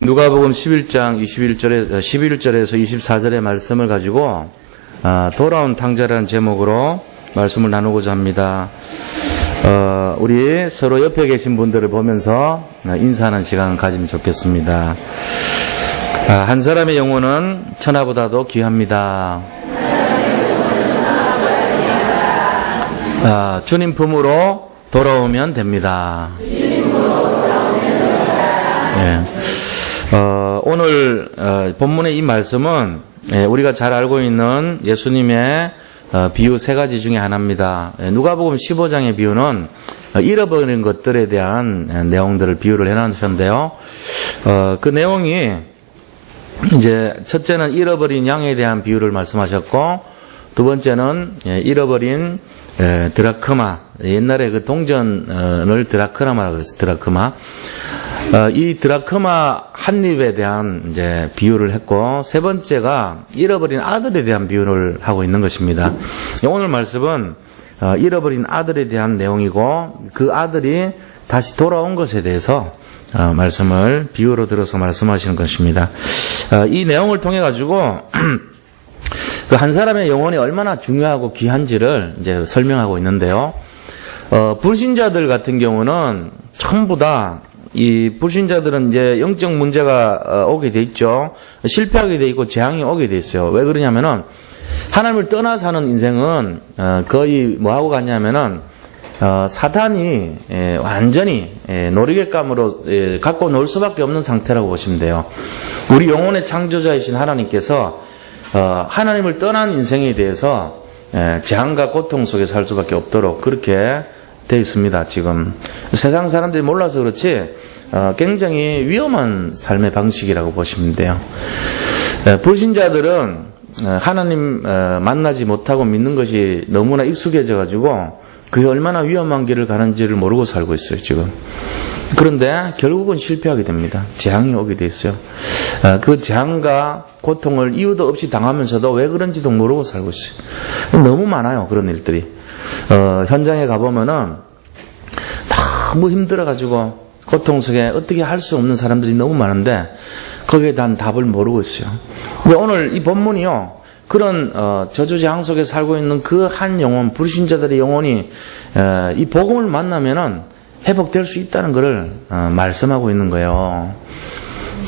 누가복음 11장 11절에서 24절의 말씀을 가지고 돌아온 탕자라는 제목으로 말씀을 나누고자 합니다. 우리 서로 옆에 계신 분들을 보면서 인사하는 시간을 가지면 좋겠습니다. 한 사람의 영혼은 천하보다도 귀합니다. 주님 품으로 돌아오면 됩니다. 네. 오늘 본문의 이 말씀은 우리가 잘 알고 있는 예수님의 비유 세 가지 중에 하나입니다. 누가복음 15장의 비유는 잃어버린 것들에 대한 내용들을 비유를 해놨는데요. 그 내용이 이제 첫째는 잃어버린 양에 대한 비유를 말씀하셨고, 두 번째는 잃어버린 드라크마, 옛날에 그 동전을 드라크마라고 그랬어요. 드라크마. 이 드라크마 한 입에 대한 이제 비유를 했고, 세 번째가 잃어버린 아들에 대한 비유를 하고 있는 것입니다. 오늘 말씀은 잃어버린 아들에 대한 내용이고, 그 아들이 다시 돌아온 것에 대해서 말씀을 비유로 들어서 말씀하시는 것입니다. 이 내용을 통해 가지고 그 한 사람의 영혼이 얼마나 중요하고 귀한지를 이제 설명하고 있는데요. 불신자들 같은 경우는 전부 다 이 불신자들은 이제 영적 문제가 오게 돼 있죠. 실패하게 돼 있고 재앙이 오게 돼 있어요. 왜 그러냐면은 하나님을 떠나 사는 인생은 거의 뭐 하고 갔냐면은 사탄이 완전히 놀이객감으로 갖고 놀 수밖에 없는 상태라고 보시면 돼요. 우리 영혼의 창조자이신 하나님께서 하나님을 떠난 인생에 대해서 재앙과 고통 속에 살 수밖에 없도록 그렇게 되어 있습니다. 지금 세상 사람들이 몰라서 그렇지 굉장히 위험한 삶의 방식이라고 보시면 돼요. 불신자들은 하나님 만나지 못하고 믿는 것이 너무나 익숙해져 가지고 그게 얼마나 위험한 길을 가는지를 모르고 살고 있어요. 지금. 그런데 결국은 실패하게 됩니다. 재앙이 오게 돼 있어요. 그 재앙과 고통을 이유도 없이 당하면서도 왜 그런지도 모르고 살고 있어요. 너무 많아요. 그런 일들이. 현장에 가보면은 너무 힘들어가지고 고통 속에 어떻게 할 수 없는 사람들이 너무 많은데 거기에 대한 답을 모르고 있어요. 근데 오늘 이 본문이요, 그런 저주재앙 속에 살고 있는 그 한 영혼, 불신자들의 영혼이 이 복음을 만나면은 회복될 수 있다는 것을 말씀하고 있는 거예요.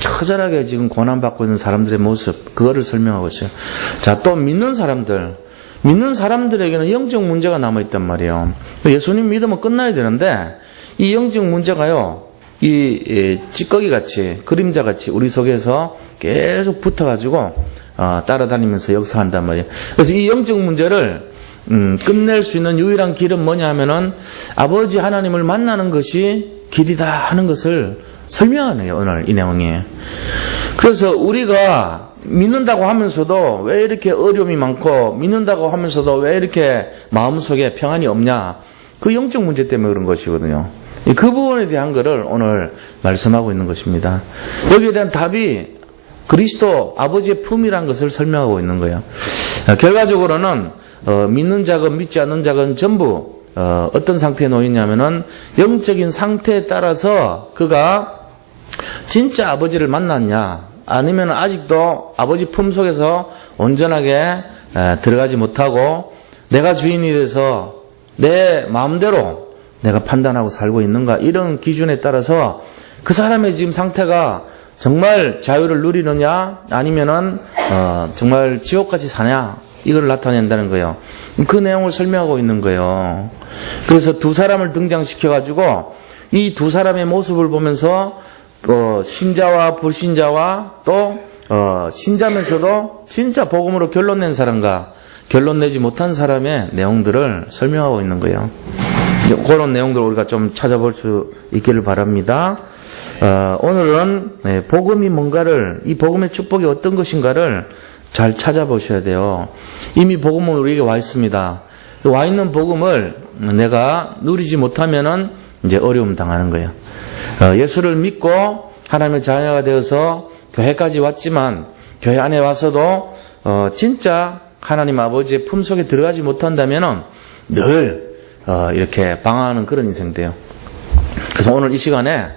처절하게 지금 고난받고 있는 사람들의 모습, 그거를 설명하고 있어요. 자, 또 믿는 사람들에게는 영적 문제가 남아있단 말이에요. 예수님 믿으면 끝나야 되는데 이 영적 문제가요, 이 찌꺼기 같이, 그림자 같이 우리 속에서 계속 붙어가지고 따라다니면서 역사한단 말이에요. 그래서 이 영적 문제를 끝낼 수 있는 유일한 길은 뭐냐 하면은 아버지 하나님을 만나는 것이 길이다 하는 것을 설명하네요. 오늘 이 내용이. 그래서 우리가 믿는다고 하면서도 왜 이렇게 어려움이 많고, 믿는다고 하면서도 왜 이렇게 마음속에 평안이 없냐, 그 영적 문제 때문에 그런 것이거든요. 그 부분에 대한 것을 오늘 말씀하고 있는 것입니다. 여기에 대한 답이 그리스도 아버지의 품이라는 것을 설명하고 있는 거예요. 결과적으로는 믿는 자건 믿지 않는 자건 전부 어떤 상태에 놓이냐면은 영적인 상태에 따라서 그가 진짜 아버지를 만났냐, 아니면 아직도 아버지 품 속에서 온전하게 들어가지 못하고 내가 주인이 돼서 내 마음대로 내가 판단하고 살고 있는가, 이런 기준에 따라서 그 사람의 지금 상태가 정말 자유를 누리느냐 아니면은 정말 지옥같이 사냐, 이걸 나타낸다는 거예요. 그 내용을 설명하고 있는 거예요. 그래서 두 사람을 등장시켜 가지고 이 두 사람의 모습을 보면서 신자와 불신자와 또 신자면서도 진짜 복음으로 결론 낸 사람과 결론 내지 못한 사람의 내용들을 설명하고 있는 거예요. 그런 내용들을 우리가 좀 찾아볼 수 있기를 바랍니다. 오늘은 복음이 뭔가를, 이 복음의 축복이 어떤 것인가를 잘 찾아보셔야 돼요. 이미 복음은 우리에게 와 있습니다. 와 있는 복음을 내가 누리지 못하면은 이제 어려움 당하는 거예요. 예수를 믿고 하나님의 자녀가 되어서 교회까지 왔지만 교회 안에 와서도 진짜 하나님 아버지의 품속에 들어가지 못한다면은 늘 이렇게 방황하는 그런 인생 돼요. 그래서 오늘 이 시간에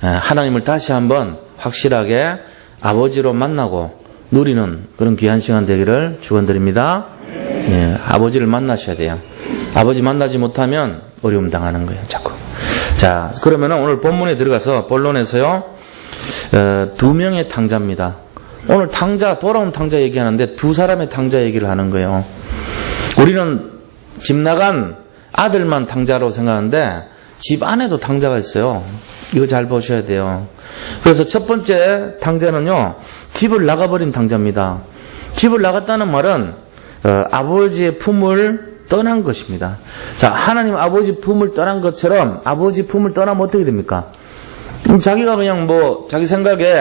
하나님을 다시 한번 확실하게 아버지로 만나고 누리는 그런 귀한 시간 되기를 축원드립니다. 예, 아버지를 만나셔야 돼요. 아버지 만나지 못하면 어려움 당하는 거예요, 자꾸. 자, 그러면은 오늘 본문에 들어가서 본론에서요, 2명의 탕자입니다. 오늘 탕자, 돌아온 탕자 얘기하는데 2사람의 탕자 얘기를 하는 거예요. 우리는 집 나간 아들만 탕자로 생각하는데 집 안에도 탕자가 있어요. 이거 잘 보셔야 돼요. 그래서 첫 번째 탕자는요, 집을 나가버린 탕자입니다. 집을 나갔다는 말은 아버지의 품을 떠난 것입니다. 자, 하나님 아버지 품을 떠난 것처럼 아버지 품을 떠나면 어떻게 됩니까? 자기가 그냥 뭐 자기 생각에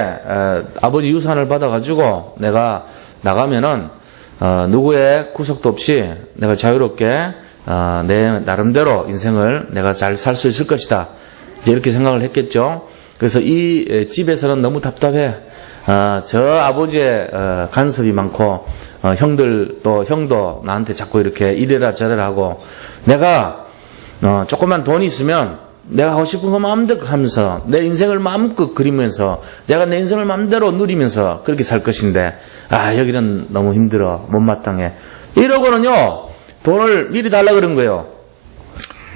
아버지 유산을 받아가지고 내가 나가면은 누구의 구속도 없이 내가 자유롭게 내 나름대로 인생을 내가 잘 살 수 있을 것이다. 이제 이렇게 생각을 했겠죠. 그래서 이 집에서는 너무 답답해. 저 아버지의 간섭이 많고 형도 나한테 자꾸 이렇게 이래라 저래라 하고 내가 조금만 돈이 있으면 내가 하고 싶은 거 마음대로 하면서 내 인생을 마음껏 그리면서 내가 내 인생을 마음대로 누리면서 그렇게 살 것인데 여기는 너무 힘들어 못마땅해 이러고는요 돈을 미리 달라 그런 거예요.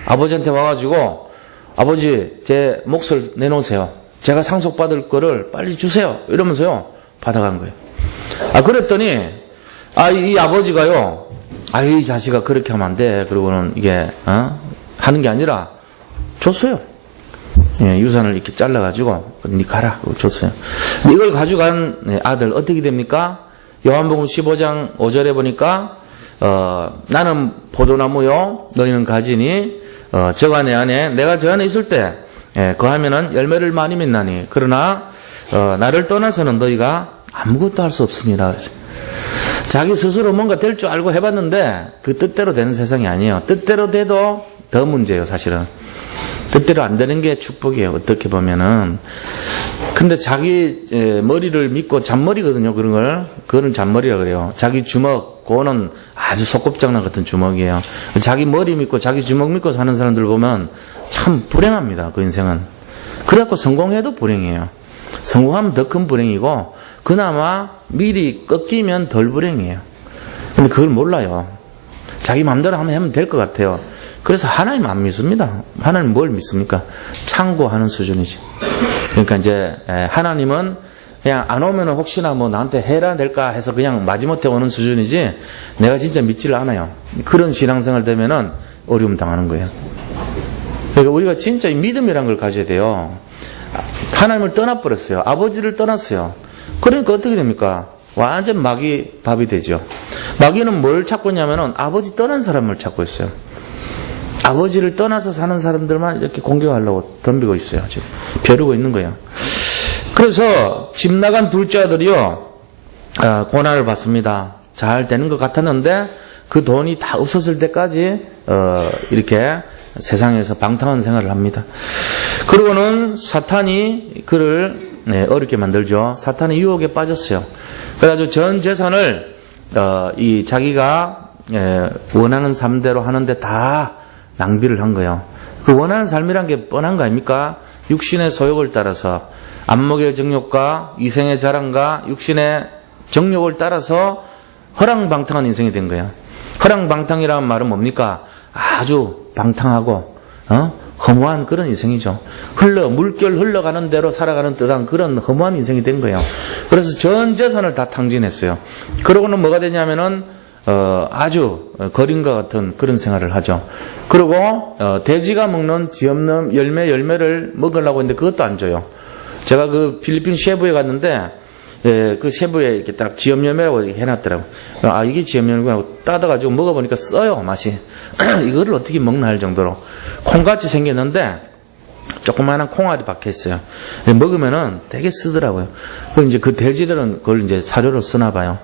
아버지한테 와가지고 아버지 제 몫을 내놓으세요. 제가 상속받을 거를 빨리 주세요. 이러면서요 받아간 거예요. 그랬더니 이 아버지가요 이 자식아 그렇게 하면 안 돼. 그러고는 이게 하는 게 아니라 줬어요. 예, 유산을 이렇게 잘라가지고 니 가라 줬어요. 이걸 가져간 아들 어떻게 됩니까? 요한복음 15장 5절에 보니까 나는 포도나무요 너희는 가지니 저가 내 안에 내가 저 안에 있을 때 거하면은 열매를 많이 맺나니 그러나 나를 떠나서는 너희가 아무것도 할 수 없습니다. 그래서 자기 스스로 뭔가 될 줄 알고 해봤는데 그 뜻대로 되는 세상이 아니에요. 뜻대로 돼도 더 문제예요. 사실은 뜻대로 안 되는 게 축복이에요. 어떻게 보면은. 근데 자기 머리를 믿고 잔머리거든요. 그거는 잔머리라 그래요. 자기 주먹 그거는 아주 소꿉장난 같은 주먹이에요. 자기 머리 믿고 자기 주먹 믿고 사는 사람들 보면 참 불행합니다. 그 인생은. 그래갖고 성공해도 불행해요. 성공하면 더 큰 불행이고 그나마 미리 꺾이면 덜 불행해요. 근데 그걸 몰라요. 자기 마음대로 하면 될 것 같아요. 그래서 하나님 안 믿습니다. 하나님 뭘 믿습니까? 참고하는 수준이지. 그러니까 이제 하나님은 그냥 안 오면은 혹시나 뭐 나한테 해라 될까 해서 그냥 마지못해 오는 수준이지 내가 진짜 믿지를 않아요. 그런 신앙생활 되면은 어려움 당하는 거예요. 그러니까 우리가 진짜 이 믿음이란 걸 가져야 돼요. 하나님을 떠나버렸어요. 아버지를 떠났어요. 그러니까 어떻게 됩니까? 완전 마귀 밥이 되죠. 마귀는 뭘 찾고 있냐면은 아버지 떠난 사람을 찾고 있어요. 아버지를 떠나서 사는 사람들만 이렇게 공격하려고 덤비고 있어요. 지금 벼르고 있는 거예요. 그래서 집 나간 둘째 아들이요 고난을 받습니다. 잘 되는 것 같았는데 그 돈이 다 없었을 때까지 이렇게 세상에서 방탕한 생활을 합니다. 그리고는 사탄이 그를 어렵게 만들죠. 사탄의 유혹에 빠졌어요. 그래가지고 전 재산을 이 자기가 원하는 삶대로 하는데 다 낭비를 한 거예요. 그 원하는 삶이란 게 뻔한 거 아닙니까? 육신의 소욕을 따라서 안목의 정욕과 이생의 자랑과 육신의 정욕을 따라서 허랑방탕한 인생이 된 거예요. 허랑방탕이라는 말은 뭡니까? 아주 방탕하고 허무한 그런 인생이죠. 물결 흘러가는 대로 살아가는 듯한 그런 허무한 인생이 된 거예요. 그래서 전 재산을 다 탕진했어요. 그러고는 뭐가 되냐면은 아주 거린과 같은 그런 생활을 하죠. 그리고 돼지가 먹는 쥐 없는 열매를 먹으려고 했는데 그것도 안 줘요. 제가 그 필리핀 셰부에 갔는데 그 셰부에 이렇게 딱 쥐엄 열매라고 해놨더라고. 이게 쥐엄 열매라고 따다가지고 먹어보니까 써요 맛이. 이거를 어떻게 먹나 할 정도로 콩같이 생겼는데 조그마한 콩알이 박혀 있어요. 먹으면은 되게 쓰더라고요. 그럼 이제 그 돼지들은 그걸 이제 사료로 쓰나 봐요.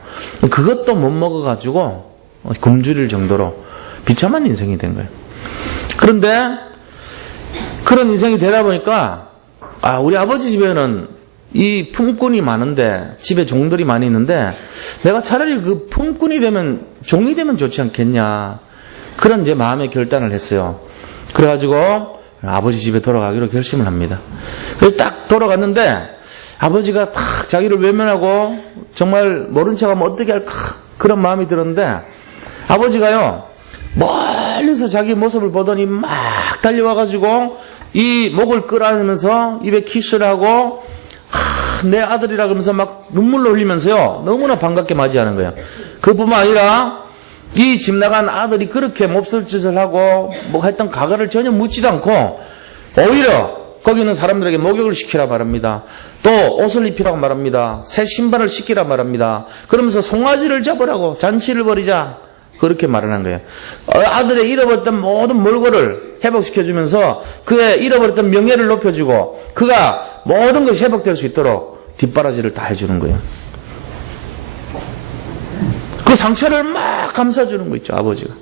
그것도 못 먹어가지고 굶주릴 정도로 비참한 인생이 된 거예요. 그런데 그런 인생이 되다 보니까 우리 아버지 집에는 이 품꾼이 많은데 집에 종들이 많이 있는데 내가 차라리 그 품꾼이 되면 종이 되면 좋지 않겠냐 그런 이제 마음의 결단을 했어요. 그래가지고 아버지 집에 돌아가기로 결심을 합니다. 그래서 딱 돌아갔는데 아버지가 탁 자기를 외면하고 정말 모른 척하면 어떻게 할까 그런 마음이 들었는데 아버지가요 멀리서 자기 모습을 보더니 막 달려와가지고 이 목을 끌어안으면서 입에 키스를 하고 내 아들이라 그러면서 막 눈물을 흘리면서요 너무나 반갑게 맞이하는 거예요. 그뿐만 아니라 이 집 나간 아들이 그렇게 몹쓸 짓을 하고 뭐 했던 가가를 전혀 묻지도 않고 오히려 거기 있는 사람들에게 목욕을 시키라 말합니다. 또 옷을 입히라고 말합니다. 새 신발을 신기라 말합니다. 그러면서 송아지를 잡으라고 잔치를 벌이자 그렇게 말하는 거예요. 아들의 잃어버렸던 모든 몰골을 회복시켜주면서 그의 잃어버렸던 명예를 높여주고 그가 모든 것이 회복될 수 있도록 뒷바라지를 다 해주는 거예요. 그 상처를 막 감싸주는 거 있죠, 아버지가.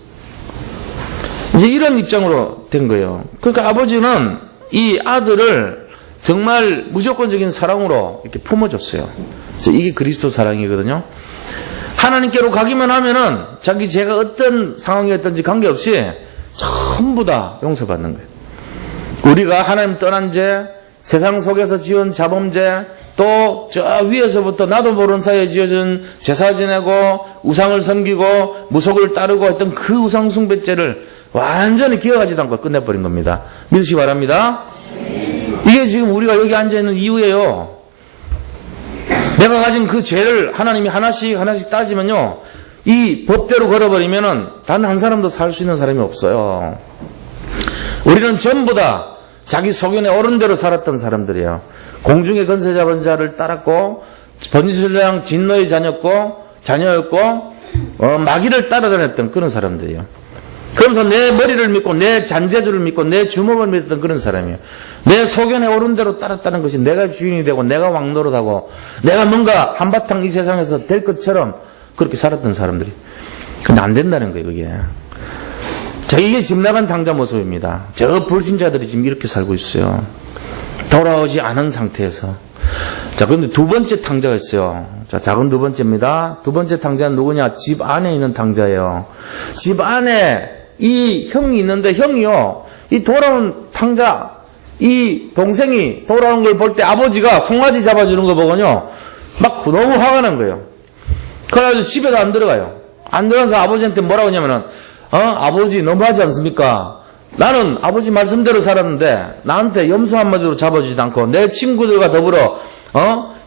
이제 이런 입장으로 된 거예요. 그러니까 아버지는 이 아들을 정말 무조건적인 사랑으로 이렇게 품어줬어요. 이게 그리스도 사랑이거든요. 하나님께로 가기만 하면은 자기 죄가 어떤 상황이었든지 관계없이 전부 다 용서받는 거예요. 우리가 하나님 떠난 죄, 세상 속에서 지은 자범죄, 또 저 위에서부터 나도 모르는 사이에 지어진 제사 지내고 우상을 섬기고 무속을 따르고 했던 그 우상 숭배죄를 완전히 기억하지도 않고 끝내버린 겁니다. 믿으시기 바랍니다. 이게 지금 우리가 여기 앉아있는 이유예요. 내가 가진 그 죄를 하나님이 하나씩 따지면요 이 법대로 걸어버리면은 단 한 사람도 살 수 있는 사람이 없어요. 우리는 전부 다 자기 소견에 옳은 대로 살았던 사람들이에요. 공중의 건세 잡은 자를 따랐고 번지술랑 진노의 자녀였고 마귀를 따라다녔던 그런 사람들이에요. 그러면서 내 머리를 믿고 내 잔재주를 믿고 내 주먹을 믿었던 그런 사람이에요. 내 소견에 옳은 대로 따랐다는 것이 내가 주인이 되고 내가 왕노릇하고 내가 뭔가 한바탕 이 세상에서 될 것처럼 그렇게 살았던 사람들이. 근데 안 된다는 거예요, 그게. 자, 이게 집 나간 당자 모습입니다. 저 불신자들이 지금 이렇게 살고 있어요. 돌아오지 않은 상태에서. 자, 그런데 두 번째 탕자가 있어요. 자, 작은 두 번째입니다. 두 번째 탕자는 누구냐? 집 안에 있는 탕자예요. 집 안에 이 형이 있는데 형이요. 이 돌아온 탕자, 이 동생이 돌아온 걸 볼 때 아버지가 송아지 잡아주는 거 보고요. 막 너무 화가 난 거예요. 그래가지고 집에도 안 들어가요. 안 들어가서 아버지한테 뭐라고 하냐면은 아버지 너무하지 않습니까? 나는 아버지 말씀대로 살았는데 나한테 염소 한마디로 잡아주지도 않고 내 친구들과 더불어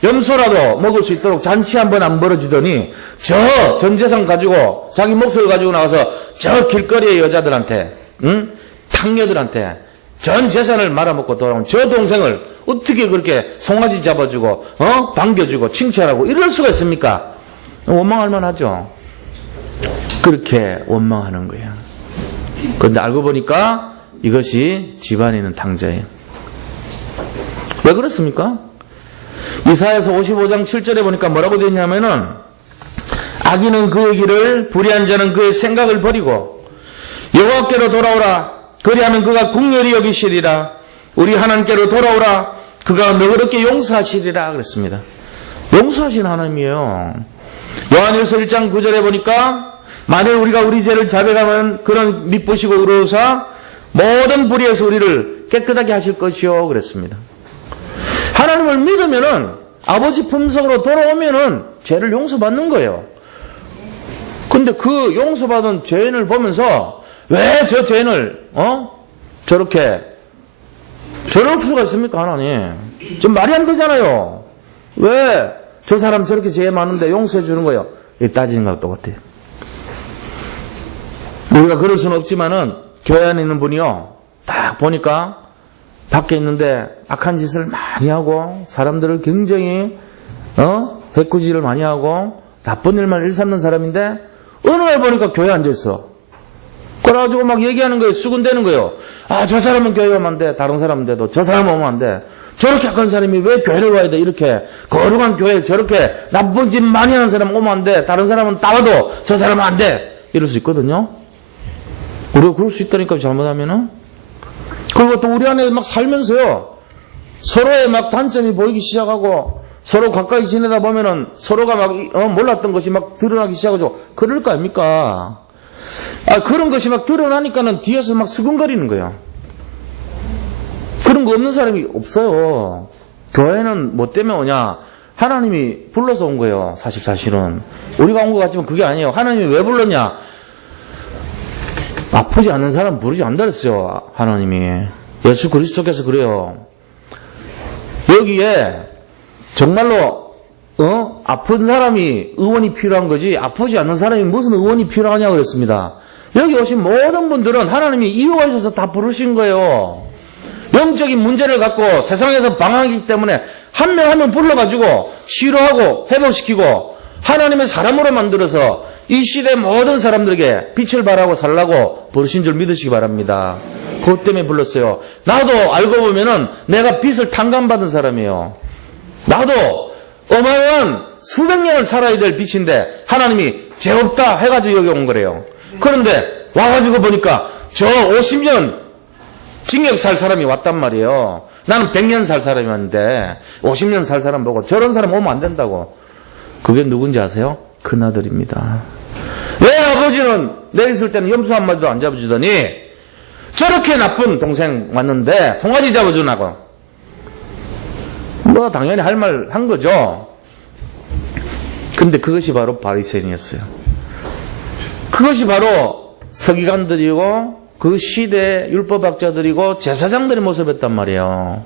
염소라도 먹을 수 있도록 잔치 한번 안 벌어주더니 저 전 재산 가지고 자기 몫을 가지고 나가서 저 길거리의 여자들한테 탕녀들한테 전 재산을 말아먹고 돌아온 저 동생을 어떻게 그렇게 송아지 잡아주고 반겨주고 칭찬하고 이럴 수가 있습니까? 원망할 만하죠. 그렇게 원망하는 거예요. 그런데 알고 보니까 이것이 집안에 있는 탕자예요. 왜 그렇습니까? 이사야서 55장 7절에 보니까 뭐라고 되어 있냐면은 악인은 그의 길을 불의한 자는 그의 생각을 버리고 여호와께로 돌아오라 그리하면 그가 긍휼히 여기시리라 우리 하나님께로 돌아오라 그가 너그럽게 용서하시리라 그랬습니다. 용서하신 하나님이에요. 요한일서 1장 9절에 보니까 만일 우리가 우리 죄를 자백하면 그는 미쁘시고 의로우사 모든 불의에서 우리를 깨끗하게 하실 것이요 그랬습니다. 하나님을 믿으면은 아버지 품속으로 돌아오면은 죄를 용서받는 거예요. 근데 그 용서받은 죄인을 보면서 왜 저 죄인을 저렇게 저럴 수가 있습니까? 하나님 좀 말이 안 되잖아요. 왜 저 사람 저렇게 죄 많은데 용서해 주는 거예요? 이 따지는 것과 똑같아요. 우리가 그럴 수는 없지만은 교회 안에 있는 분이요 딱 보니까 밖에 있는데 악한 짓을 많이 하고 사람들을 굉장히 해코지를 많이 하고 나쁜 일만 일삼는 사람인데 어느 날 보니까 교회에 앉아있어. 그래가지고 막 얘기하는 거예요. 수군대는 거예요. 저 사람은 교회 오면 안 돼. 다른 사람은 돼도 저 사람 오면 안 돼. 저렇게 악한 사람이 왜 교회를 와야 돼. 이렇게 거룩한 교회에 저렇게 나쁜 짓 많이 하는 사람 오면 안 돼. 다른 사람은 따와도 저 사람은 안 돼. 이럴 수 있거든요. 우리가 그럴 수 있다니까 잘못하면은. 그리고 또 우리 안에 막 살면서요 서로의 막 단점이 보이기 시작하고 서로 가까이 지내다 보면은 서로가 막 몰랐던 것이 막 드러나기 시작하죠. 그럴 거 아닙니까? 그런 것이 막 드러나니까는 뒤에서 막 수근거리는 거예요. 그런 거 없는 사람이 없어요. 교회는 뭐 때문에 오냐? 하나님이 불러서 온 거예요. 사실은. 우리가 온 것 같지만 그게 아니에요. 하나님이 왜 불렀냐? 아프지 않는 사람 부르지 않는다 그랬어요. 하나님이. 예수 그리스도께서 그래요. 여기에 정말로 아픈 사람이 의원이 필요한 거지 아프지 않는 사람이 무슨 의원이 필요하냐고 그랬습니다. 여기 오신 모든 분들은 하나님이 이유가 있어서 다 부르신 거예요. 영적인 문제를 갖고 세상에서 방황하기 때문에 한 명 한 명 불러가지고 치료하고 회복시키고 하나님의 사람으로 만들어서 이 시대 모든 사람들에게 빛을 발하고 살라고 부르신 줄 믿으시기 바랍니다. 그것 때문에 불렀어요. 나도 알고 보면은 내가 빛을 탕감받은 사람이에요. 나도 어마어마한 수백 년을 살아야 될 빛인데 하나님이 죄 없다 해가지고 여기 온 거래요. 그런데 와가지고 보니까 저 50년 징역 살 사람이 왔단 말이에요. 나는 100년 살 사람이 왔는데 50년 살 사람 보고 저런 사람 오면 안 된다고. 그게 누군지 아세요? 큰아들입니다. 왜 아버지는 내 있을 때는 염소 한 마리도 안 잡아주더니 저렇게 나쁜 동생 왔는데 송아지 잡아주나고. 뭐 당연히 할 말 한 거죠. 근데 그것이 바로 바리새인이었어요. 그것이 바로 서기관들이고 그 시대의 율법학자들이고 제사장들의 모습이었단 말이에요.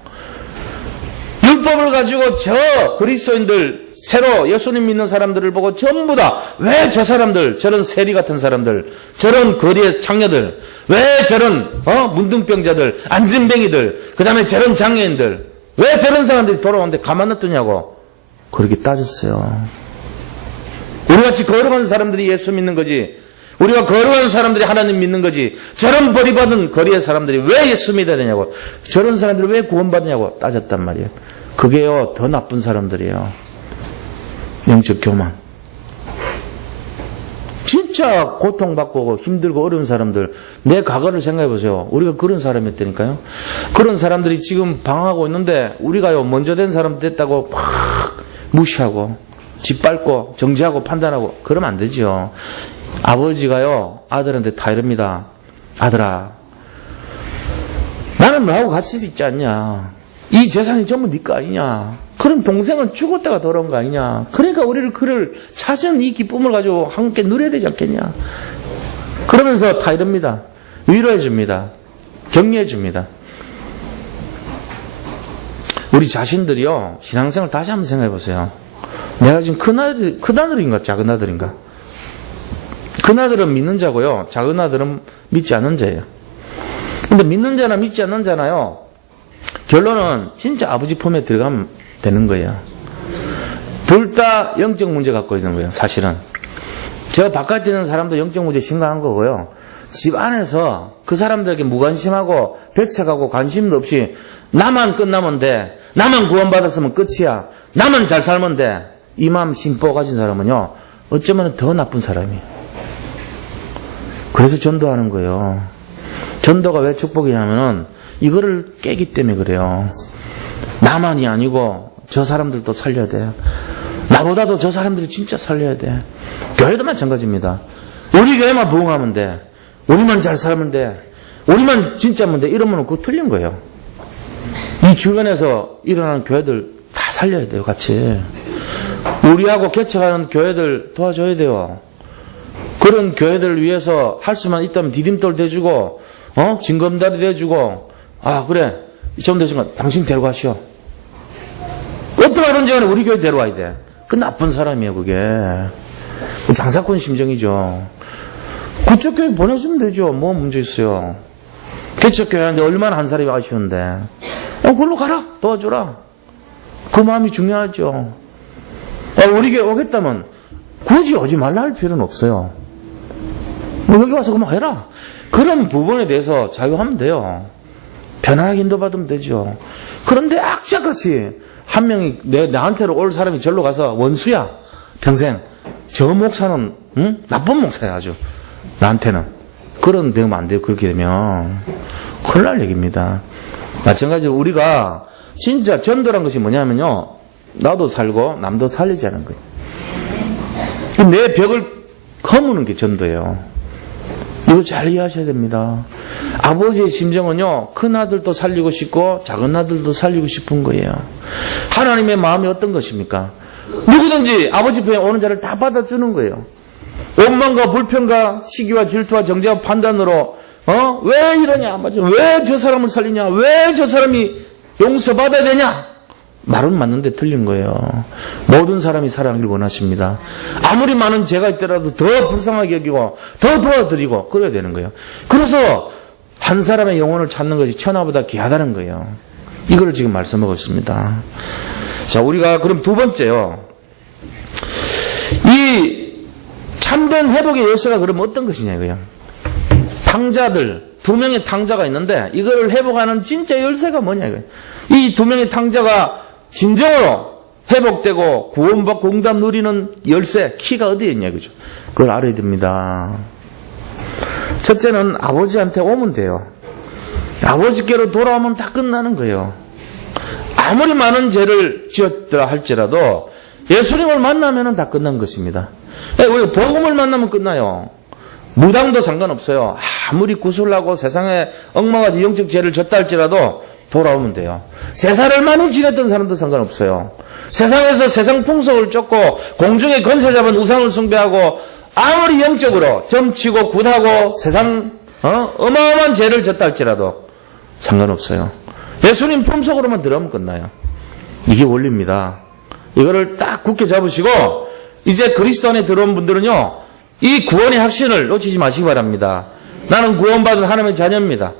율법을 가지고 저 그리스도인들 새로 예수님 믿는 사람들을 보고 전부 다 왜 저 사람들 저런 세리 같은 사람들 저런 거리의 창녀들 왜 저런 문둥병자들 안진뱅이들 그 다음에 저런 장애인들 왜 저런 사람들이 돌아오는데 가만 놔두냐고 그렇게 따졌어요. 우리같이 거룩한 사람들이 예수 믿는 거지 우리가 거룩한 사람들이 하나님 믿는 거지 저런 버림받은 거리의 사람들이 왜 예수 믿어야 되냐고 저런 사람들이 왜 구원받느냐고 따졌단 말이에요. 그게요 더 나쁜 사람들이에요. 영적 교만. 진짜 고통받고 힘들고 어려운 사람들 내 과거를 생각해 보세요. 우리가 그런 사람이었다니까요. 그런 사람들이 지금 방황하고 있는데 우리가요 먼저 된 사람 됐다고 막 무시하고 짓밟고 정지하고 판단하고 그러면 안 되죠. 아버지가요 아들한테 다 이럽니다. 아들아 나는 너하고 같이 있지 않냐. 이 재산이 전부 네 거 아니냐. 그럼 동생은 죽었다가 돌아온 거 아니냐. 그러니까 우리를 그를 찾은 이 기쁨을 가지고 함께 누려야 되지 않겠냐. 그러면서 다 이럽니다. 위로해 줍니다. 격려해 줍니다. 우리 자신들이요 신앙생활 다시 한번 생각해 보세요. 내가 지금 큰아들인가 작은아들인가. 큰아들은 믿는 자고요 작은 아들은 믿지 않는 자예요. 근데 믿는 자나 믿지 않는 자나요 결론은 진짜 아버지 품에 들어가면 되는 거예요. 둘 다 영적 문제 갖고 있는 거예요. 사실은 저 바깥에 있는 사람도 영적 문제 심각한 거고요. 집 안에서 그 사람들에게 무관심하고 배척하고 관심도 없이 나만 끝나면 돼. 나만 구원받았으면 끝이야. 나만 잘 살면 돼. 이 마음 심보 가진 사람은요 어쩌면 더 나쁜 사람이에요. 그래서 전도하는 거예요. 전도가 왜 축복이냐면은 이거를 깨기 때문에 그래요. 나만이 아니고 저 사람들도 살려야 돼요. 나보다도 저 사람들이 진짜 살려야 돼. 교회도 마찬가지입니다. 우리 교회만 부흥하면 돼. 우리만 잘 살면 돼. 우리만 진짜면 돼. 이러면 그거 틀린 거예요. 이 주변에서 일어나는 교회들 다 살려야 돼요. 같이. 우리하고 개척하는 교회들 도와줘야 돼요. 그런 교회들을 위해서 할 수만 있다면 디딤돌 대주고 징검다리 대주고 아 그래 좀 되지만 당신 데려가시오. 어떻게 하는지 간에 우리 교회 데려와야 돼. 그 나쁜 사람이에요 그게. 장사꾼 심정이죠. 그쪽 교회 보내주면 되죠. 뭐 문제 있어요. 개척교회 하는데 얼마나 한 사람이 아쉬운데 그걸로 가라 도와줘라. 그 마음이 중요하죠. 우리 교회 오겠다면 굳이 오지 말라 할 필요는 없어요. 여기 와서 그만 해라. 그런 부분에 대해서 자유하면 돼요. 편안하게 인도받으면 되죠. 그런데 악착같이 한 명이 나한테로 올 사람이 절로 가서 원수야 평생 저 목사는 나쁜 목사야 아주 나한테는 그런 되면 안 돼요. 그렇게 되면 큰일 날 얘기입니다. 마찬가지로 우리가 진짜 전도란 것이 뭐냐면요 나도 살고 남도 살리자는 거예요. 내 벽을 허무는 게 전도예요. 이거 잘 이해하셔야 됩니다. 아버지의 심정은요, 큰 아들도 살리고 싶고 작은 아들도 살리고 싶은 거예요. 하나님의 마음이 어떤 것입니까? 누구든지 아버지 편에 오는 자를 다 받아주는 거예요. 원망과 불평과 시기와 질투와 정죄와 판단으로 왜 이러냐, 왜 저 사람을 살리냐, 왜 저 사람이 용서받아야 되냐, 말은 맞는데 틀린 거예요. 모든 사람이 사랑을 원하십니다. 아무리 많은 죄가 있더라도 더 불쌍하게 여기고 더 도와드리고 그래야 되는 거예요. 그래서 한 사람의 영혼을 찾는 것이 천하보다 귀하다는 거예요. 이걸 지금 말씀하고 있습니다. 자, 우리가 그럼 두 번째요, 이 참된 회복의 열쇠가 그럼 어떤 것이냐 이거예요. 탕자들, 두 명의 탕자가 있는데 이거를 회복하는 진짜 열쇠가 뭐냐 이거예요. 이 두 명의 탕자가 진정으로 회복되고 구원받고 응답 누리는 열쇠, 키가 어디에 있냐 이거죠. 그걸 알아야 됩니다. 첫째는 아버지한테 오면 돼요. 아버지께로 돌아오면 다 끝나는 거예요. 아무리 많은 죄를 지었다 할지라도 예수님을 만나면 다 끝난 것입니다. 왜 복음을 만나면 끝나요? 무당도 상관없어요. 아무리 구슬하고 세상에 엉망하지 영적 죄를 졌다 할지라도 돌아오면 돼요. 제사를 많이 지냈던 사람도 상관없어요. 세상에서 세상 풍속을 쫓고 공중에 권세 잡은 우상을 숭배하고 아무리 영적으로 점치고 굿하고 세상 어마어마한 죄를 졌다 할지라도 상관없어요. 예수님 품속으로만 들어오면 끝나요. 이게 원리입니다. 이거를 딱 굳게 잡으시고 이제 그리스도 안에 들어온 분들은요, 이 구원의 확신을 놓치지 마시기 바랍니다. 나는 구원받은 하나님의 자녀입니다.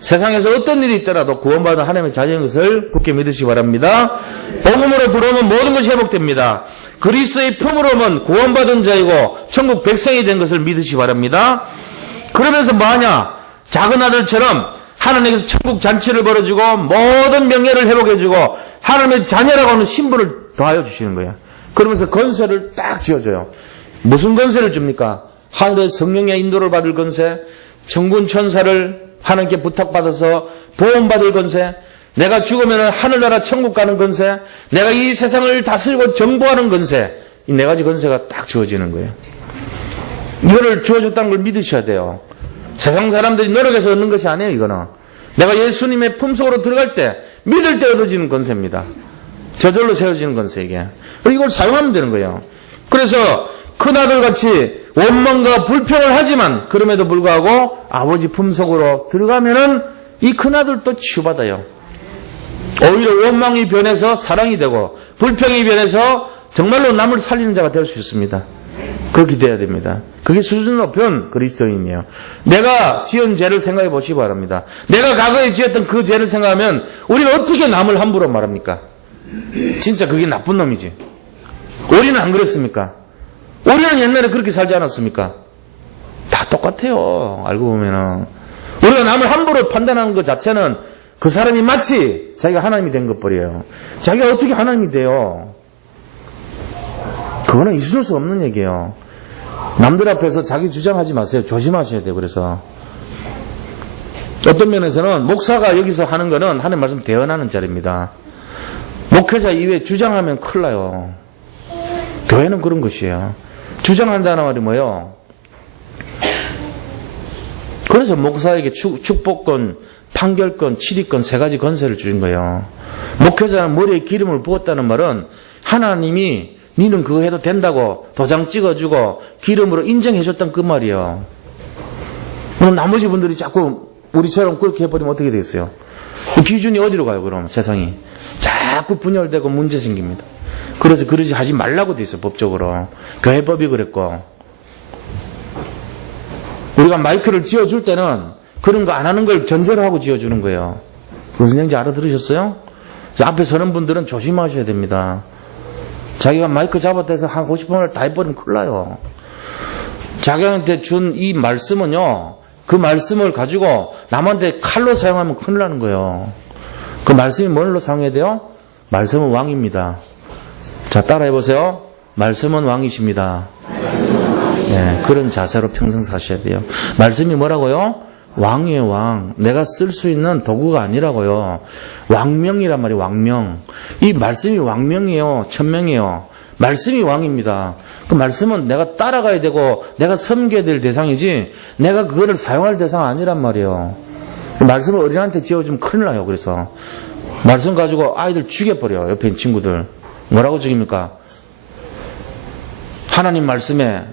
세상에서 어떤 일이 있더라도 구원받은 하나님의 자녀인 것을 굳게 믿으시기 바랍니다. 복음으로 들어오면 모든 것이 회복됩니다. 그리스도의 품으로 오면 구원받은 자이고 천국 백성이 된 것을 믿으시기 바랍니다. 그러면서 뭐하냐? 작은 아들처럼 하나님께서 천국 잔치를 벌어주고 모든 명예를 회복해주고 하나님의 자녀라고 하는 신분을 더하여 주시는 거예요. 그러면서 건세를 딱 지어줘요. 무슨 건세를 줍니까? 하늘의 성령의 인도를 받을 건세, 천군 천사를 하나님께 부탁받아서 보험받을 건세, 내가 죽으면 하늘나라 천국 가는 건세, 내가 이 세상을 다스리고 정보하는 건세, 이 네 가지 건세가 딱 주어지는 거예요. 이거를 주어줬다는 걸 믿으셔야 돼요. 세상 사람들이 노력해서 얻는 것이 아니에요. 이거는 내가 예수님의 품속으로 들어갈 때 믿을 때 얻어지는 건세입니다. 저절로 세워지는 건세. 이게 이걸 사용하면 되는 거예요. 그래서 큰아들같이 원망과 불평을 하지만 그럼에도 불구하고 아버지 품속으로 들어가면은 이 큰아들도 치유받아요. 오히려 원망이 변해서 사랑이 되고 불평이 변해서 정말로 남을 살리는 자가 될 수 있습니다. 그렇게 돼야 됩니다. 그게 수준 높은 그리스도인이에요. 내가 지은 죄를 생각해 보시기 바랍니다. 내가 과거에 지었던 그 죄를 생각하면 우리가 어떻게 남을 함부로 말합니까? 진짜 그게 나쁜 놈이지. 우리는 안 그랬습니까? 우리는 옛날에 그렇게 살지 않았습니까? 다 똑같아요. 알고 보면은. 우리가 남을 함부로 판단하는 것 자체는 그 사람이 마치 자기가 하나님이 된 것뿐이에요. 자기가 어떻게 하나님이 돼요? 그거는 있을 수 없는 얘기예요. 남들 앞에서 자기 주장하지 마세요. 조심하셔야 돼요. 그래서 어떤 면에서는 목사가 여기서 하는 거는 하나님 말씀 대언하는 자리입니다. 목회자 이외에 주장하면 큰일 나요. 교회는 그런 것이에요. 주장한다는 말이 뭐예요? 그래서 목사에게 축복권, 판결권, 치리권 세 가지 건세를 주신 거예요. 목회자는 머리에 기름을 부었다는 말은 하나님이 니는 그거 해도 된다고 도장 찍어주고 기름으로 인정해줬던 그 말이에요. 그럼 나머지 분들이 자꾸 우리처럼 그렇게 해버리면 어떻게 되겠어요? 그 기준이 어디로 가요? 그럼 세상이 자꾸 분열되고 문제 생깁니다. 그래서 그러지 하지 말라고 돼 있어요. 법적으로. 교회법이 그랬고, 우리가 마이크를 지어줄 때는 그런 거 안 하는 걸 전제로 하고 지어주는 거예요. 무슨 얘기인지 알아들으셨어요? 앞에 서는 분들은 조심하셔야 됩니다. 자기가 마이크 잡아대서 하고 싶은 걸 다 해버리면 큰일 나요. 자기한테 준 이 말씀은요, 그 말씀을 가지고 남한테 칼로 사용하면 큰일 나는 거예요. 그 말씀이 뭘로 사용해야 돼요? 말씀은 왕입니다. 자, 따라해보세요. 말씀은 왕이십니다. 네, 그런 자세로 평생 사셔야 돼요. 말씀이 뭐라고요? 왕이에요, 왕. 내가 쓸 수 있는 도구가 아니라고요. 왕명이란 말이에요, 왕명. 이 말씀이 왕명이에요, 천명이에요. 말씀이 왕입니다. 그 말씀은 내가 따라가야 되고 내가 섬겨야 될 대상이지 내가 그거를 사용할 대상 아니란 말이에요. 말씀을 어린한테 지어주면 큰일 나요. 그래서 말씀 가지고 아이들 죽여버려요. 옆에 있는 친구들. 뭐라고 죽입니까? 하나님 말씀에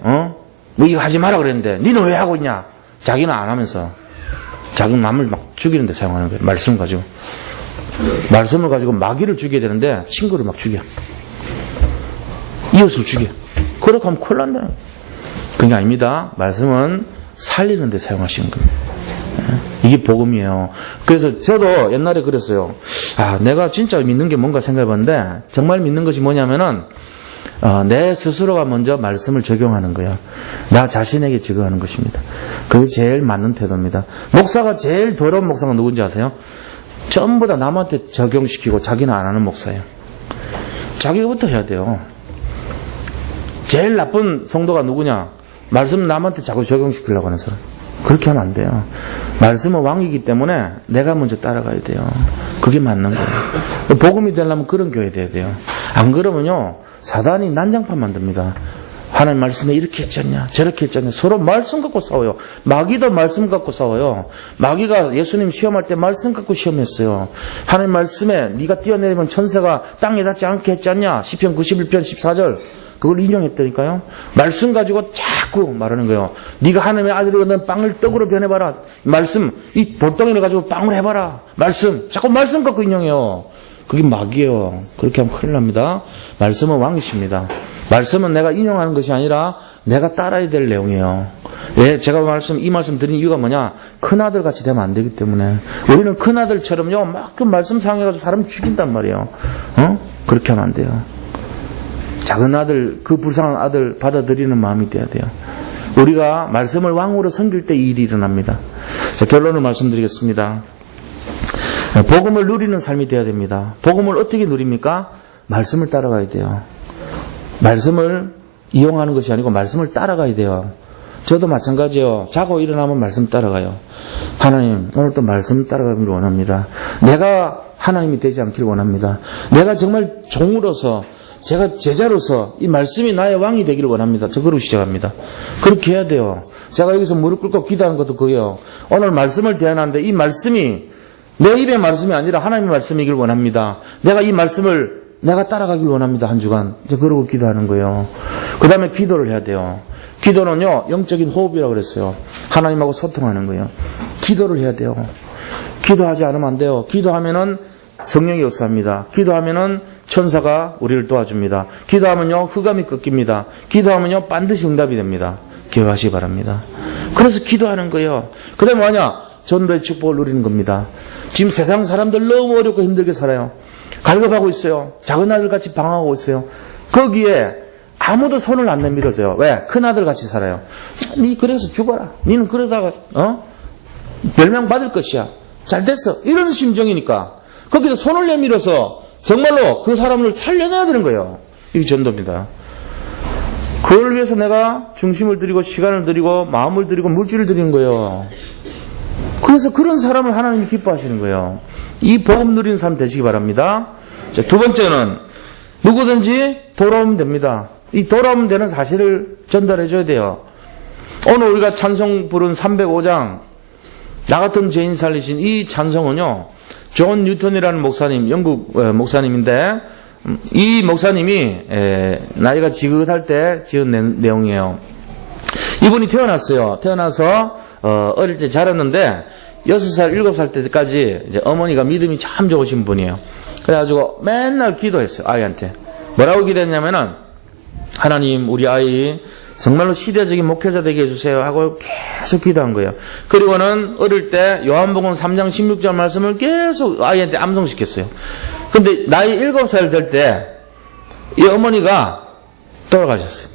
뭐 이거 하지 마라 그랬는데 니는 왜 하고 있냐? 자기는 안 하면서 자기 남을 막 죽이는데 사용하는 거예요. 말씀 가지고. 말씀을 가지고 마귀를 죽여야 되는데 친구를 막 죽여. 이웃을 죽여. 그렇게 하면 큰일 난다. 그게 아닙니다. 말씀은 살리는 데 사용하시는 겁니다. 이게 복음이에요. 그래서 저도 옛날에 그랬어요. 내가 진짜 믿는 게 뭔가 생각해봤는데 정말 믿는 것이 뭐냐면은 내 스스로가 먼저 말씀을 적용하는 거예요. 나 자신에게 적용하는 것입니다. 그게 제일 맞는 태도입니다. 목사가 제일 더러운 목사가 누군지 아세요? 전부 다 남한테 적용시키고 자기는 안 하는 목사예요. 자기부터 해야 돼요. 제일 나쁜 성도가 누구냐? 말씀 남한테 자꾸 적용시키려고 하는 사람. 그렇게 하면 안 돼요. 말씀은 왕이기 때문에 내가 먼저 따라가야 돼요. 그게 맞는 거예요. 복음이 되려면 그런 교회 돼야 돼요. 안 그러면요 사단이 난장판 만듭니다. 하나님 말씀에 이렇게 했잖냐 저렇게 했잖냐. 서로 말씀 갖고 싸워요. 마귀도 말씀 갖고 싸워요. 마귀가 예수님 시험할 때 말씀 갖고 시험했어요. 하나님 말씀에 네가 뛰어내리면 천사가 땅에 닿지 않게 했잖냐. 시편 91편 14절 그걸 인용했다니까요. 말씀 가지고 자꾸 말하는 거예요. 네가 하나님의 아들이고 넌 빵을 떡으로 변해봐라. 말씀 이 돌덩이를 가지고 빵을 해봐라. 말씀 자꾸 말씀 갖고 인용해요. 그게 마귀예요. 그렇게 하면 큰일 납니다. 말씀은 왕이십니다. 말씀은 내가 인용하는 것이 아니라 내가 따라야 될 내용이에요. 왜 제가 이 말씀 드린 이유가 뭐냐? 큰아들 같이 되면 안 되기 때문에. 우리는 큰아들처럼요 막 그 말씀 상해가지고 사람 죽인단 말이에요. 그렇게 하면 안 돼요. 작은 아들, 그 불쌍한 아들 받아들이는 마음이 돼야 돼요. 우리가 말씀을 왕으로 섬길 때 이 일이 일어납니다. 자, 결론을 말씀드리겠습니다. 복음을 누리는 삶이 돼야 됩니다. 복음을 어떻게 누립니까? 말씀을 따라가야 돼요. 말씀을 이용하는 것이 아니고 말씀을 따라가야 돼요. 저도 마찬가지예요. 자고 일어나면 말씀 따라가요. 하나님 오늘 또 말씀 따라가기를 원합니다. 내가 하나님이 되지 않기를 원합니다. 내가 정말 종으로서 제가 제자로서 이 말씀이 나의 왕이 되기를 원합니다. 저 그러고 시작합니다. 그렇게 해야 돼요. 제가 여기서 무릎 꿇고 기도하는 것도 그거예요. 오늘 말씀을 대하는데 이 말씀이 내 입의 말씀이 아니라 하나님의 말씀이길 원합니다. 내가 이 말씀을 내가 따라가길 원합니다. 한 주간. 이제 그러고 기도하는 거예요. 그 다음에 기도를 해야 돼요. 기도는요 영적인 호흡이라고 그랬어요. 하나님하고 소통하는 거예요. 기도를 해야 돼요. 기도하지 않으면 안 돼요. 기도하면은 성령이 역사합니다. 기도하면은 천사가 우리를 도와줍니다. 기도하면요 흑암이 꺾입니다. 기도하면요 반드시 응답이 됩니다. 기억하시기 바랍니다. 그래서 기도하는 거예요. 그 다음에 뭐냐? 전도의 축복을 누리는 겁니다. 지금 세상 사람들 너무 어렵고 힘들게 살아요. 갈급하고 있어요. 작은 아들같이 방황하고 있어요. 거기에 아무도 손을 안 내밀어줘요. 왜? 큰 아들같이 살아요. 니 그래서 죽어라. 니는 그러다가 멸망받을 것이야. 잘 됐어. 이런 심정이니까 거기서 손을 내밀어서 정말로 그 사람을 살려내야 되는 거예요. 이게 전도입니다. 그걸 위해서 내가 중심을 들이고 시간을 들이고 마음을 들이고 물질을 들이는 거예요. 그래서 그런 사람을 하나님이 기뻐하시는 거예요. 이 복음 누리는 사람 되시기 바랍니다. 자, 두 번째는 누구든지 돌아오면 됩니다. 이 돌아오면 되는 사실을 전달해 줘야 돼요. 오늘 우리가 찬송 부른 305장 나 같은 죄인 살리신 이 찬송은요 존 뉴턴이라는 목사님, 영국 목사님인데 이 목사님이 나이가 지긋할 때 지은 내용이에요. 이분이 태어났어요. 태어나서 어릴 때 자랐는데 6살, 7살 때까지 이제 어머니가 믿음이 참 좋으신 분이에요. 그래가지고 맨날 기도했어요. 아이한테. 뭐라고 기도했냐면은 하나님 우리 아이 정말로 시대적인 목회자 되게 해주세요 하고 계속 기도한 거예요. 그리고는 어릴 때 요한복음 3장 16절 말씀을 계속 아이한테 암송시켰어요. 근데 나이 7살 될 때 이 어머니가 돌아가셨어요.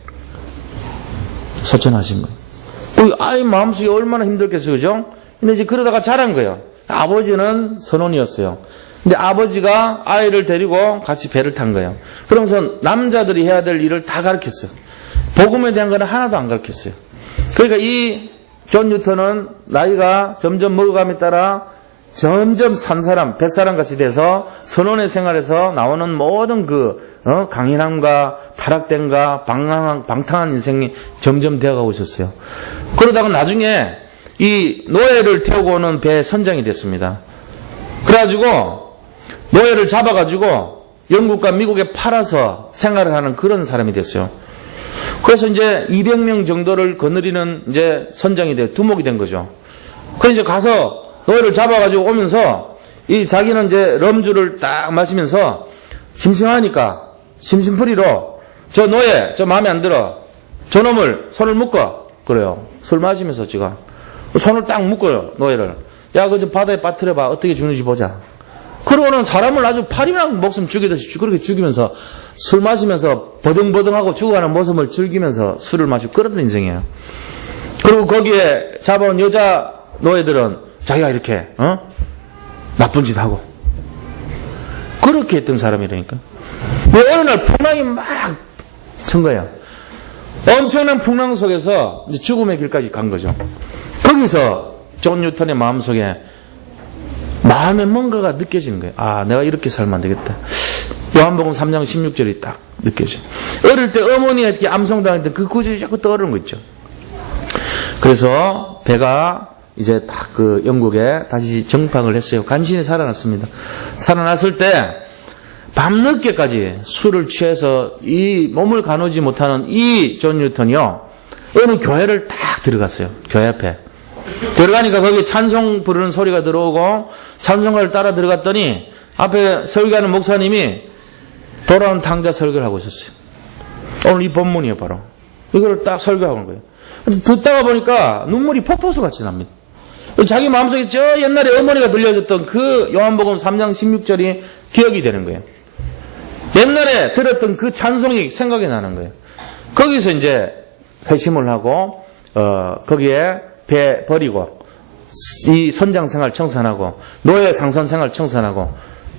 소천하신 거예요. 아이 마음속에 얼마나 힘들겠어요. 그죠? 근데 이제 그러다가 자란 거예요. 아버지는 선원이었어요. 근데 아버지가 아이를 데리고 같이 배를 탄 거예요. 그러면서 남자들이 해야 될 일을 다 가르쳤어요. 복음에 대한 거는 하나도 안 가르쳤어요. 그러니까 이 존 뉴턴은 나이가 점점 먹어감에 따라 점점 산 사람, 뱃사람 같이 돼서 선원의 생활에서 나오는 모든 강인함과 타락됨과 방탕한 인생이 점점 되어가고 있었어요. 그러다가 나중에 이 노예를 태우고 오는 배 선장이 됐습니다. 그래가지고 노예를 잡아가지고 영국과 미국에 팔아서 생활을 하는 그런 사람이 됐어요. 그래서 이제 200명 정도를 거느리는 이제 선장이 두목이 된 거죠. 그래서 이제 가서 노예를 잡아가지고 오면서 이 자기는 이제 럼주를 딱 마시면서 심심하니까 심심풀이로 저 노예 저 마음에 안 들어 저 놈을 손을 묶어 그래요. 술 마시면서 지가 손을 딱 묶어요. 노예를 야 그 저 바다에 빠뜨려봐 어떻게 죽는지 보자. 그러고는 사람을 아주 팔이랑 목숨 죽이듯이 그렇게 죽이면서 술 마시면서 버등버등하고 죽어가는 모습을 즐기면서 술을 마시고 그런 인생이에요. 그리고 거기에 잡아온 여자 노예들은 자기가 이렇게 나쁜 짓 하고 그렇게 했던 사람이라니까. 어느 날 풍랑이 막 친 거예요. 엄청난 풍랑 속에서 이제 죽음의 길까지 간 거죠. 거기서 존 뉴턴의 마음속에 마음에 뭔가가 느껴지는 거예요. 아, 내가 이렇게 살면 안 되겠다. 요한복음 3장 16절이 딱 느껴져. 어릴 때 어머니한테 암송당했던 그 구절이 자꾸 떠오르는 거 있죠. 그래서 배가 이제 딱 영국에 다시 정박을 했어요. 간신히 살아났습니다. 살아났을 때 밤늦게까지 술을 취해서 이 몸을 가누지 못하는 이 존 뉴턴이요. 어느 교회를 딱 들어갔어요. 교회 앞에. 들어가니까 거기 찬송 부르는 소리가 들어오고 찬송가를 따라 들어갔더니 앞에 설교하는 목사님이 돌아온 탕자 설교를 하고 있었어요. 오늘 이 본문이에요, 바로. 이걸 딱 설교하는 거예요. 듣다가 보니까 눈물이 폭포수 같이 납니다. 자기 마음속에 저 옛날에 어머니가 들려줬던 그 요한복음 3장 16절이 기억이 되는 거예요. 옛날에 들었던 그 찬송이 생각이 나는 거예요. 거기서 이제 회심을 하고 거기에 배 버리고 이 선장 생활 청산하고 노예 상선 생활 청산하고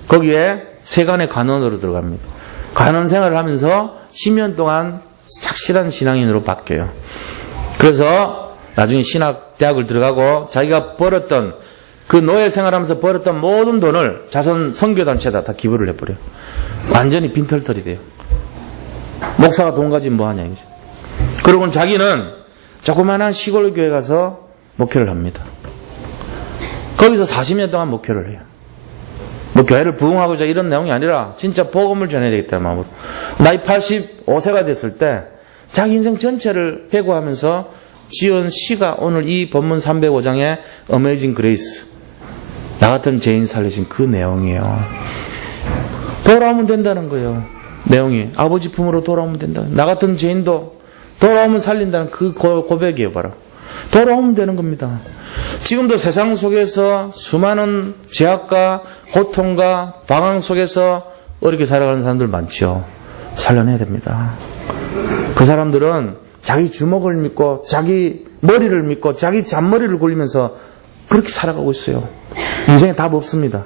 거기에 세간의 간원으로 들어갑니다. 간원 생활을 하면서 10년 동안 착실한 신앙인으로 바뀌어요. 그래서 나중에 신학대학을 들어가고 자기가 벌었던 그 노예 생활하면서 벌었던 모든 돈을 자선 선교단체에다 다 기부를 해버려요. 완전히 빈털털이 돼요. 목사가 돈 가지면 뭐하냐 이거죠. 그러고는 자기는 조그마한 시골 교회 가서 목회를 합니다. 거기서 40년 동안 목회를 해요. 뭐 교회를 부흥하고자 이런 내용이 아니라 진짜 복음을 전해야 되겠다는 마음으로. 나이 85세가 됐을 때 자기 인생 전체를 회고하면서 지은 시가 오늘 이 본문 305장의 Amazing Grace, 나 같은 죄인 살리신 그 내용이에요. 돌아오면 된다는 거예요. 내용이 아버지 품으로 돌아오면 된다. 나 같은 죄인도 돌아오면 살린다는 그 고백이에요. 바로 돌아오면 되는 겁니다. 지금도 세상 속에서 수많은 제약과 고통과 방황 속에서 어렵게 살아가는 사람들 많죠. 살려내야 됩니다. 그 사람들은 자기 주먹을 믿고 자기 머리를 믿고 자기 잔머리를 굴리면서 그렇게 살아가고 있어요. 인생에 답 없습니다.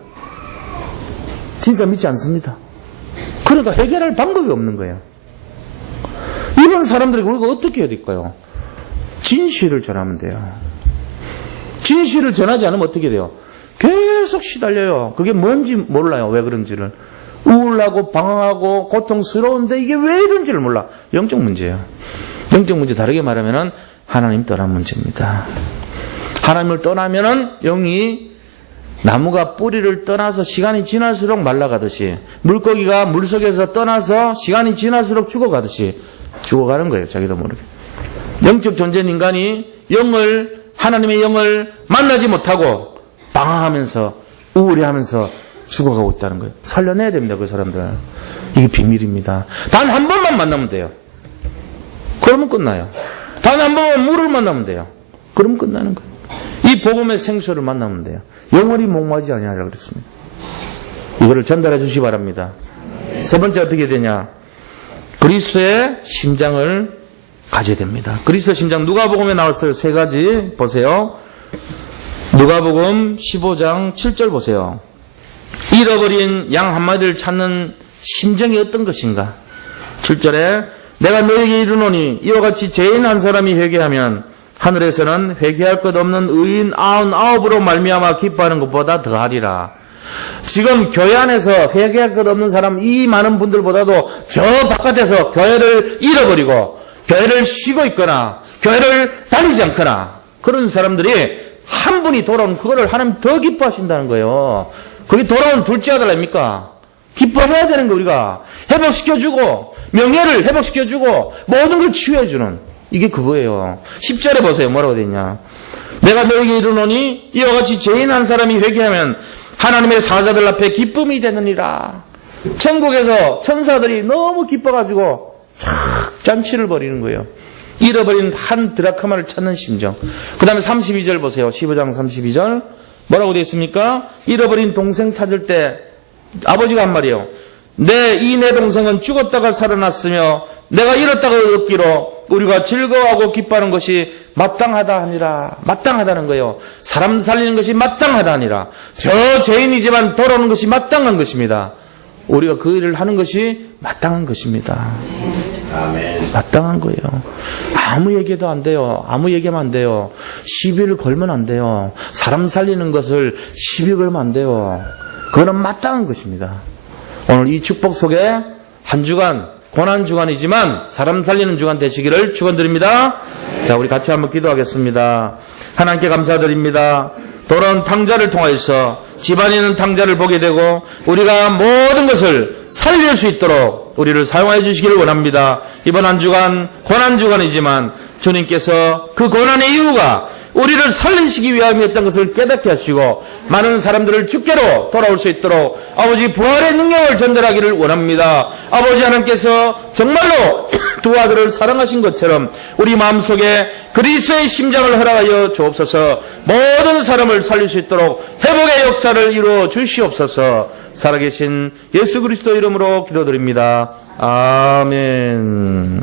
진짜 믿지 않습니다. 그러니까 해결할 방법이 없는 거예요. 이런 사람들에게 우리가 어떻게 해야 될까요? 진실을 전하면 돼요. 진실을 전하지 않으면 어떻게 돼요? 계속 시달려요. 그게 뭔지 몰라요. 왜 그런지를. 우울하고 방황하고 고통스러운데 이게 왜 이런지를 몰라. 영적 문제예요. 영적 문제 다르게 말하면 하나님 떠난 문제입니다. 하나님을 떠나면은 영이 나무가 뿌리를 떠나서 시간이 지날수록 말라가듯이 물고기가 물속에서 떠나서 시간이 지날수록 죽어가듯이 죽어가는 거예요. 자기도 모르게. 영적 존재인 인간이 하나님의 영을 만나지 못하고 방황하면서 우울해하면서 죽어가고 있다는 거예요. 살려내야 됩니다. 그 사람들. 이게 비밀입니다. 단 한 번만 만나면 돼요. 그러면 끝나요. 단 한 번만 물을 만나면 돼요. 그러면 끝나는 거예요. 이 복음의 생수를 만나면 돼요. 영원히 목마르지 아니하리라 그랬습니다. 이거를 전달해 주시기 바랍니다. 세 번째 어떻게 되냐? 그리스도의 심장을 가져야 됩니다. 그리스도의 심장 누가복음에 나왔어요. 세 가지 보세요. 누가복음 15장 7절 보세요. 잃어버린 양 한 마리를 찾는 심정이 어떤 것인가? 7절에 내가 너에게 이르노니 이와 같이 죄인 한 사람이 회개하면 하늘에서는 회개할 것 없는 의인 99으로 말미암아 기뻐하는 것보다 더하리라. 지금 교회 안에서 회개할 것 없는 사람 이 많은 분들보다도 저 바깥에서 교회를 잃어버리고 교회를 쉬고 있거나 교회를 다니지 않거나 그런 사람들이 한 분이 돌아오는 그거를 하나님 더 기뻐하신다는 거예요. 그게 돌아온 둘째 아들 아닙니까? 기뻐해야 되는 거 우리가 회복시켜주고 명예를 회복시켜주고 모든 걸 치유해주는 이게 그거예요. 10절에 보세요. 뭐라고 되어 있냐. 내가 너에게 이르노니 이와 같이 죄인 한 사람이 회개하면 하나님의 사자들 앞에 기쁨이 되느니라. 천국에서 천사들이 너무 기뻐가지고 착 잔치를 벌이는 거예요. 잃어버린 한 드라크마를 찾는 심정. 그 다음에 32절 보세요. 15장 32절 뭐라고 되어 있습니까? 잃어버린 동생 찾을 때 아버지가 한 말이에요. 내 동생은 죽었다가 살아났으며 내가 잃었다가 얻기로 우리가 즐거워하고 기뻐하는 것이 마땅하다 하니라. 마땅하다는 거예요. 사람 살리는 것이 마땅하다 하니라. 저 죄인이지만 돌아오는 것이 마땅한 것입니다. 우리가 그 일을 하는 것이 마땅한 것입니다. 아멘. 마땅한 거예요. 아무 얘기도 안 돼요. 아무 얘기하면 안 돼요. 시비를 걸면 안 돼요. 사람 살리는 것을 시비 걸면 안 돼요. 그거는 마땅한 것입니다. 오늘 이 축복 속에 한 주간 고난 주간이지만 사람 살리는 주간 되시기를 축원드립니다. 자, 우리 같이 한번 기도하겠습니다. 하나님께 감사드립니다. 돌아온 탕자를 통하여서 집안에 있는 탕자를 보게 되고 우리가 모든 것을 살릴 수 있도록 우리를 사용하여 주시기를 원합니다. 이번 한 주간 고난 주간이지만 주님께서 그 고난의 이유가 우리를 살리시기 위함이었던 것을 깨닫게 하시고 많은 사람들을 주께로 돌아올 수 있도록 아버지 부활의 능력을 전달하기를 원합니다. 아버지 하나님께서 정말로 두 아들을 사랑하신 것처럼 우리 마음속에 그리스도의 심장을 허락하여 주옵소서. 모든 사람을 살릴 수 있도록 회복의 역사를 이루어 주시옵소서. 살아계신 예수 그리스도 이름으로 기도드립니다. 아멘.